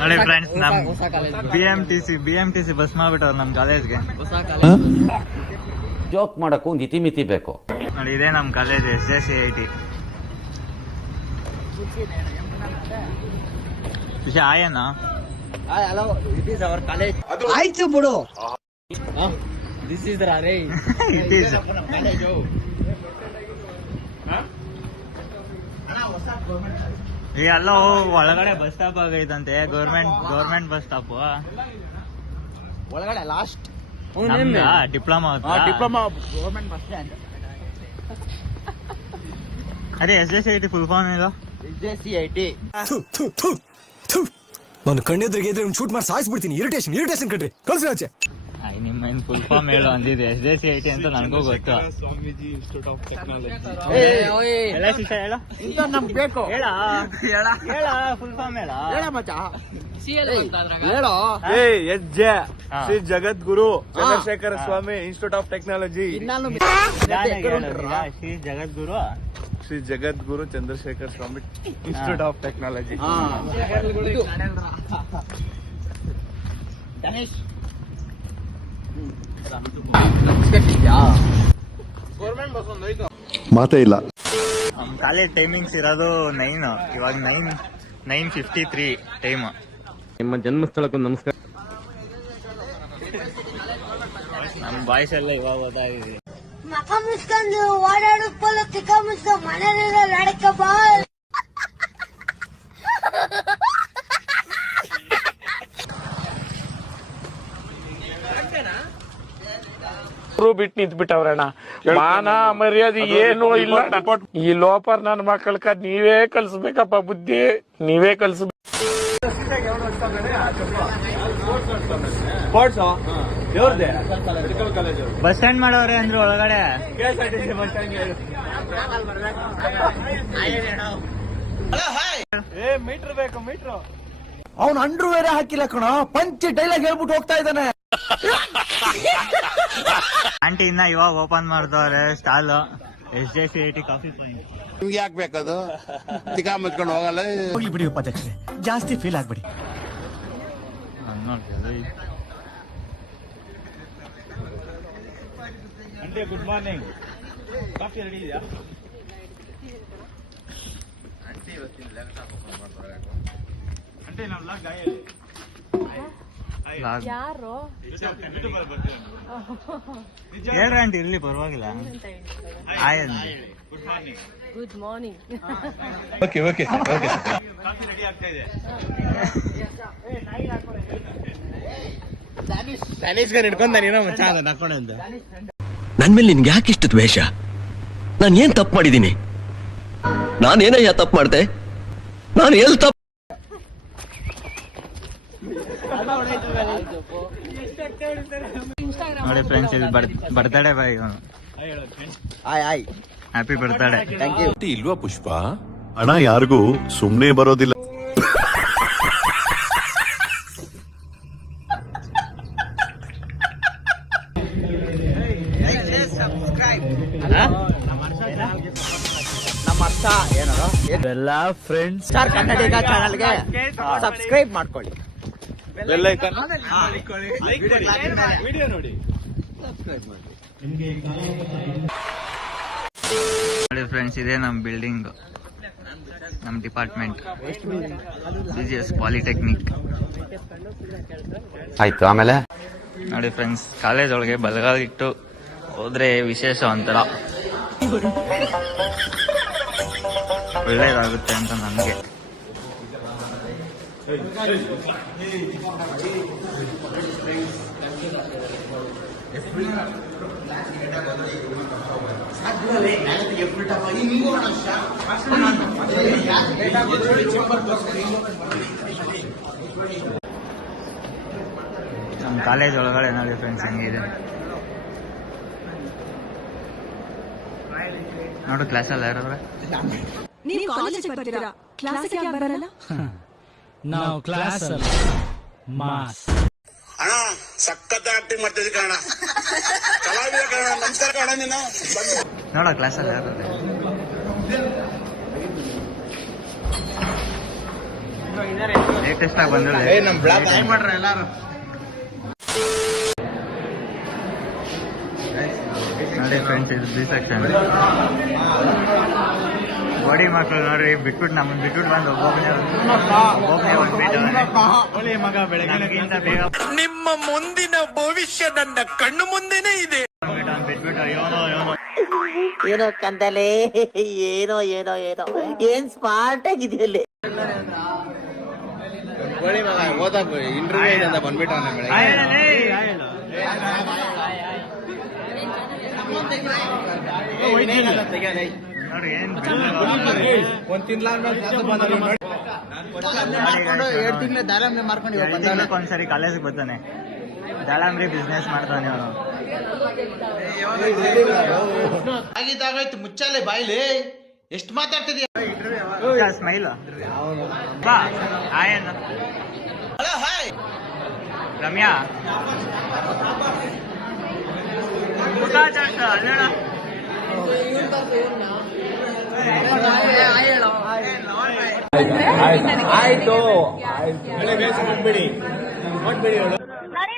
ನೋಡಿ ಫ್ರೆಂಡ್ಸ್, ನಮ್ BMTC bus ಮಾಡ್ಬಿಟ್ಟವ್ರು ನಮ್ ಕಾಲೇಜ್ಗೆ. ಜೋಕ್ ಮಾಡಕ್ಕೂ ಒಂದು ಇತಿಮಿತಿ ಬೇಕು. ನೋಡಿ, ಇದೇ ನಮ್ ಕಾಲೇಜ್ SJCIT. ಆಯನಾ ಆಯ್ತು ಬಿಡು. ಎಲ್ಲ ಒಳಗಡೆ ಬಸ್ ಸ್ಟಾಪ್ ಆಗೈತಂತೆ. ಗೌರ್ಮೆಂಟ್ ಬಸ್ ಸ್ಟಾಪ್ ಒಳಗಡೆ last diploma government bus stand. ಅದೇ SJCIT ಫುಲ್ ಫಾರ್ಮ್ ಇಲ್ಲ. SJCIT ನಾನು ಕಣ್ಣೆದ್ರಿಗೆ ಇದ್ರೆ ಶೂಟ್ ಮಾಡಿ ಸಾಯಿಸ್ಬಿಡ್ತೀನಿ. ಇರಿಟೇಷನ್ ಕಣ್ರಿ, ಕಳ್ಸಿ ಆಚೆ. ನಿಮ್ಮ ಫುಲ್ ಫಾರ್ಮ್ ಹೇಳು ಅಂದಿದೆ. SJCIT ಅಂತ ನನಗೂ ಗೊತ್ತು. Swamiji institute of technology. ನಮ್ಗೆ ಬೇಕು. ಹೇಳ ಫುಲ್ ಫಾರ್ಮ್ ಹೇಳ ಮಚ್ಚ. ಹೇಳೋ. Shri Jagadguru Chandrashekhara Swami institute of technology. Shri Jagadguru Chandrashekhara Swami institute of technology. ಮಾತೇ ಇಲ್ಲ. ಕಾಲೇಜ್ ಟೈಮಿಂಗ್ಸ್ ಇರೋದು 9. ಇವಾಗ 9:53 ಟೈಮ್. ನಿಮ್ಮ ಜನ್ಮಸ್ಥಳಕ್ಕೂ ನಮಸ್ಕಾರ. ನಮ್ಮ ಬಾಯ್ಸ್ ಎಲ್ಲ ಇವಾಗ ಓದಾಗಿದೆ. ಮಕ ಮುಚ್ಕೊಂಡು ಓಡಾಡಕ್ಕಲ್ಲ, ತಿಕ್ಕ ಮುಚ್ಕೊಂಡು ಮನೆಯಲ್ಲ ನಡಕ ಬಾ. ಬಿಟ್ಟು ನಿಂತ್ ಬಿಟ್ಟವ್ರಣ್ಣ. ಮಾನ ಮರ್ಯಾದೆ ಏನು ಇಲ್ಲ. ಈ ಲೋಪರ್ ನನ್ನ ಮಕ್ಕಳಕ ನೀವೇ ಕಲ್ಸ್ಬೇಕಪ್ಪ, ಬುದ್ಧಿ ನೀವೇ ಕಲ್ಸ್ಬೇಕು. ಬಸ್ ಸ್ಟ್ಯಾಂಡ್ ಮಾಡವ್ರೆ ಅಂದ್ರೆ ಒಳಗಡೆ ಮೀಟರ್ ಬೇಕು, ಮೀಟರ್. ಅವ್ನು ಅಂಡ್ರು ಬೇರೆ ಹಾಕಿಲ್ಲ ಕಣ, ಪಂಚ್ ಡೈಲಾಗ್ ಹೇಳ್ಬಿಟ್ಟು ಹೋಗ್ತಾ ಇದ್ದಾನೆ. ಆಂಟಿ ಇನ್ನ ಇವಾಗ ಓಪನ್ ಮಾಡ್ದವ್ರೆ ಸ್ಟಾಲ್. SJCIT coffee point. ನಿಮ್ಗೆ ಯಾಕೆ ಬೇಕದು? ತಿಕಾ ಮುಚ್ಕೊಂಡು ಹೋಗಲ್ಲ. ಹೋಗ್ಲಿ ಬಿಡಿ ಉಪಾಧ್ಯಕ್ಷರೇ, ಜಾಸ್ತಿ ಫೀಲ್ ಆಗ್ಬಿಡಿ. Aunty good morning. Coffee ready ಇದೆಯಾ? ಆಂಟಿ ನಾವು ಲಾಗ್ ಗಾಯಲ್ಲಿ ಯಾರು ಹೇಳ್ರಿ ಆಂಟಿ, ಇರ್ಲಿ ಪರವಾಗಿಲ್ಲ. Good morning. Okay. Coffee ready ಆಗ್ತಾ ಇದೆ. ನನ್ ಮೇಲೆ ನಿನ್ಗೆ ಯಾಕೆ ಇಷ್ಟು ದ್ವೇಷ? ನಾನು ಏನ್ ತಪ್ಪು ಮಾಡಿದ್ದೀನಿ? ನಾನೇನಯ್ಯ ತಪ್ಪು ಮಾಡ್ದೆ? ನಾನು ಎಲ್ಲಿ ತಪ್ಪು? ನೋಡಿ ಫ್ರೆಂಡ್ಸ್, ಇಲ್ಲಿ birthday boy. Happy birthday. Thank you. ಇಲ್ವಾ ಪುಷ್ಪ? ಹಣ ಯಾರಿಗೂ ಸುಮ್ನೆ ಬರೋದಿಲ್ಲ. ನಮ್ಮ ಅರ್ಥ ಏನೋ ಎಲ್ಲ ಫ್ರೆಂಡ್ಸ್ ಸ್ಟಾರ್ ಕನ್ನಡಿಗ ಚಾನಲ್ಗೆ ಸಬ್ಸ್ಕ್ರೈಬ್ ಮಾಡ್ಕೊಳ್ಳಿ. ಬೆಲ್ ಐಕಾನ್ ವಿಡಿಯೋ ನೋಡಿ. ನೋಡಿ ಫ್ರೆಂಡ್ಸ್, ಇದೇ ನಮ್ ಬಿಲ್ಡಿಂಗ್, ನಮ್ ಡಿಪಾರ್ಟ್ಮೆಂಟ್ CGS ಪಾಲಿಟೆಕ್ನಿಕ್. ಆಯ್ತು, ಆಮೇಲೆ ನೋಡಿ ಫ್ರೆಂಡ್ಸ್, ಕಾಲೇಜ್ ಒಳಗೆ ಬಲಗಾಲಿಟ್ಟು ಹೋದ್ರೆ ವಿಶೇಷ ಒಂಥರ ಒಳ್ಳೇದಾಗುತ್ತೆ ಅಂತ ನನಗೆ. ನಮ್ಮ ಕಾಲೇಜ್ ಒಳಗಡೆ ನೋಡಿ ಫ್ರೆಂಡ್ಸ್ ಹೆಂಗಿದೆ ನೋಡು. ಕ್ಲಾಸಲ್ಲಿ ಯಾರಾದ್ರೆ ನೀವು ಕಾಲೇಜ್ ಬರ್ತೀರಾ, ಕ್ಲಾಸ್ಗೆ ಯಾಕೆ ಬರಲ್ಲ? ನಾವು ಕ್ಲಾಸ್ ಮಾಸ್ ಅಣ್ಣ ಸಖತ್ ಆಕ್ಟಿಂಗ್ ಮಾಡ್ತಿದ್ದೆ ಕಣ, ಕಲಾವಿದ ಕಣ. ನಮಸ್ಕಾರ ಕಣ. ನೀನು ನೋಡ ಕ್ಲಾಸಲ್ಲಿ ಯಾರಾದ್ರೆ ಲೇಟೆಸ್ಟ್ ಆಗಿ ಬಂದಿಲ್ಲ ನೋಡಿ ಫ್ರೆಂಡ್ಸ್, ಇದು ಬಿ ಸೆಕ್ಷನ್. ಗೋಡಿ ಮಕ್ಕಳು ನೋಡ್ರಿ, ನಮ್ಮನ್ನ ಬಿಟ್ಬಿಟ್ಟು ಬಂದು ಒಬ್ಬೊಬ್ಬನೇ ಒಳ್ಳೆ ಮಗ ಬೆಳಗ್ಗೆ ನಮಗಿಂತ ಬೇಗ ನಿಮ್ಮ ಮುಂದಿನ ಭವಿಷ್ಯ ನನ್ನ ಕಣ್ಣು ಮುಂದೆನೇ ಇದೆ. ಬಿಟ್ಬಿಟ್ಟು ಏನೋ ಕಂದಲೆ, ಏನೋ ಏನೋ ಏನೋ ಏನ್ ಸ್ಮಾರ್ಟ್ ಆಗಿದೆಯಲ್ಲಿ. ಒಳ್ಳೆ ಮಗ ಇಂಟರ್ವ್ಯೂ ಇದೆ ಅಂತ ಬಂದ್ಬಿಟ್ಟು ಅವನ ಬೆಳಗ್ಗೆ. ನೋಡಿ ಏನ್ ಒಂದ್ ತಿಂಗಳಾದ್ಮೇಲೆ ಒಂದ್ಸರಿ ಕಾಲೇಜ್ಗೆ ಬರ್ತಾನೆ, ದಾಳಂಬ್ರಿ ಬಿಸ್ನೆಸ್ ಮಾಡ್ತಾನೆ ಅವನು. ಆಗಿದ್ದಾಗಾಯ್ತು, ಮುಚ್ಚಾಲೆ ಬಾಯ್ಲಿ, ಎಷ್ಟು ಮಾತಾಡ್ತಿದ್ಯಾ? ಸ್ಮೈಲ್ ಬಾ. ಆಯನ್ ರಮ್ಯಾ ಮುಖ ಚಾಡ್ಸ ಅಲ್ಲಣ್ಣ. ಆಯ್ತು. ನೋಡಿ